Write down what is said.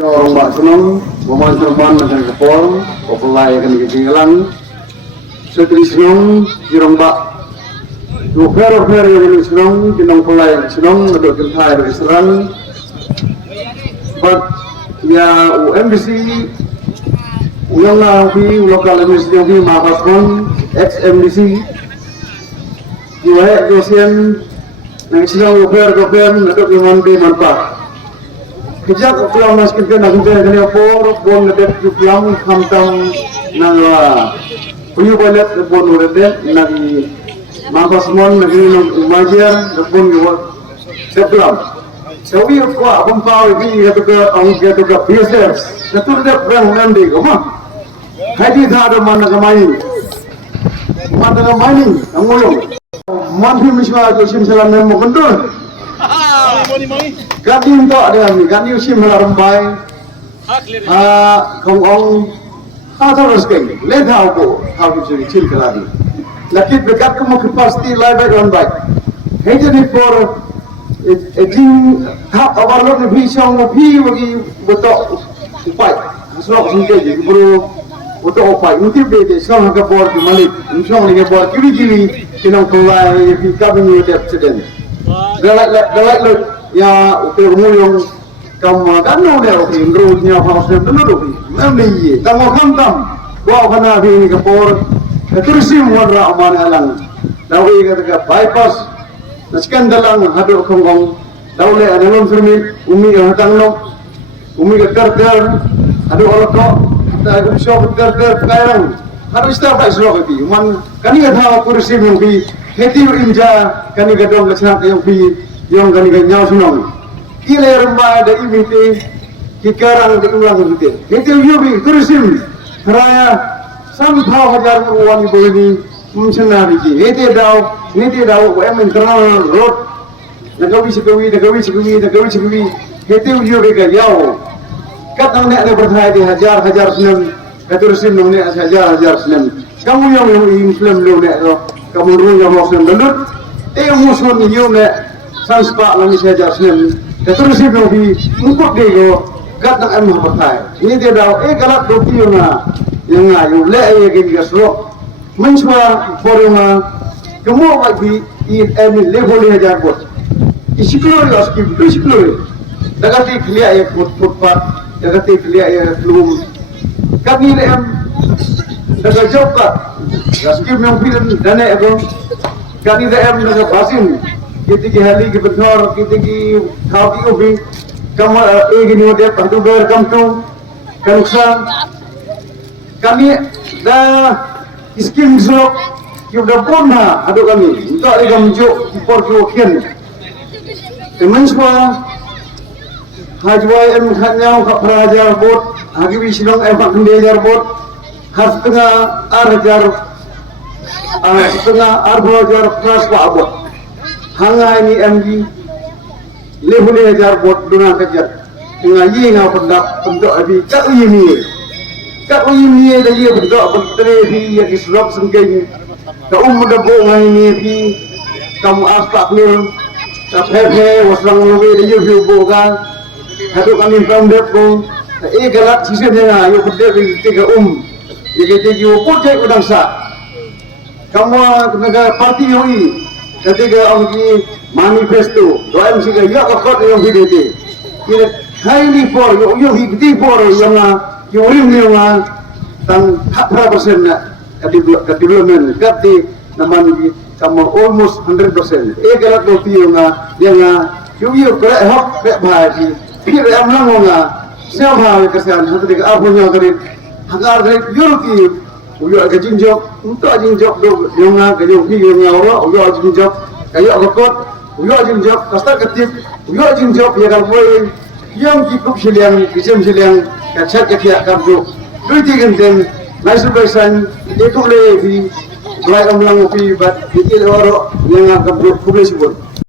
Orang Mbak Senang, Maman dengan Kepol, Populai akan ketinggalan. Setri Senang, Jirong Mbak, Dufer yang Senang, Jinong Pulai Senang, Adok Kentai dari Serang. But ya UMBC, Uyang Nabi, Lokal MBC yang di Mahasiswa, XMBC, Jualan Dosen, Nang Senang Dufer, Adok Kemanti Manpak. Kejap pulang masuk ke nak kerja kena bon ngedep pulang hantam nang puyu balet bon ngedep nang mampas mon nang umajar bon ngewat sebelum sawi ko abang pau ini kata ke ang kata ke biasa satu dep rang nanti koma haji dah ada mana kemai amulung manhi miswa josim salam memo kendul Gadim to ada ni, gadim si melarumbai. Kong ong, terus keng, leda aku, how to cil keladi. Lakit bekat kamu pasti live on bike. Hei jadi for, jing tak awalnya ni pisang mopi bagi betok upai. Selok singkai je, bro betok upai. Mungkin beda, selok nak bor kemalik, selok ni bor kiri kinong kulai fikab ni accident. Galak ya ukur muyong kamu kan udah ingrunya harusnya dulu nanti kamu kantam bawa kana ini kapor terusim warna aman alang lawi kata bypass naskan dalang hadu kongkong daule adalom surmi umi hatang no umi kerter hadu oloko ta usok kerter kairang harus tak islo kaki man kani kata terusim yang bi heti inja kani gadong lesnak yang bi yang kani nyau sunong kile rumah ada imiti kikarang di ulang gitu itu yubi terusim raya sampah hajar uang ibu ini mencenari itu daw em internal road nagawi sekawi itu yubi kayau kata nek ada berhai di hajar senam terusim nek hajar senam kamu yang Islam lu nek kamu yang Muslim belut musuh ni yo nek Sanspa lagi saja senang. Terus dia lebih mungkut dia go, kat nak emah pakai. Ini dia dah, galak dopi yang ngayu, leh gini gasrok. Mensua forma, kamu lagi level dia jago. Isiklori aski, isiklori. Dagati kelia ya put-put, dagati kelia ya belum. Kami dagat job kat, aski yang film dana aku. Kami dagat basin. Kita hali ke betul, kita tahu ki ubi, kamu ini dia pantu berkamtu, kanuksan, kami dah iskim zok, kita pernah ada kami, untuk ada gamjuk impor kian. Teman semua, hajwai hanya kap rajar bot, hagi bisilong empat kendejar bot, setengah arbajar pras abot. Hanga ini MG lehune jar bot duna kajar dengan ye ngau pendok abi kat uyini da ye pendok pentre bi ya dislok sengkeng ka da bo ngai ni bi kamu aspak ni ta phe wasang lobe da ye bi bo ga hadu kami pamdep ko galak sise na yo pede bi tiga ye ke yo pote udang sa kamu naga parti yoi ketika orang manifesto, doa mesti kaya akot yang hidup ini. Kira highly for, yang hidup for yang urim yang tang 100% na development, kati naman kamu almost 100%. Galat dopi yang yung kaya hok kaya bahagi. Kira amlang siapa kesan ketika apunya tadi hangar dari Europe. Uyo agak jinjok, untuk jinjok do yang kayu yang orang, uyo jinjok kayu agakot, uyo jinjok kasta ketip, uyo jinjok ya kalau boleh yang kikuk siliang, kisem siliang, kacak kakiak kabdo, dua tiga genteng, nasi besan, ikut lebi, belai omlang upi, bat ikut orang yang kabdo kubli sebut.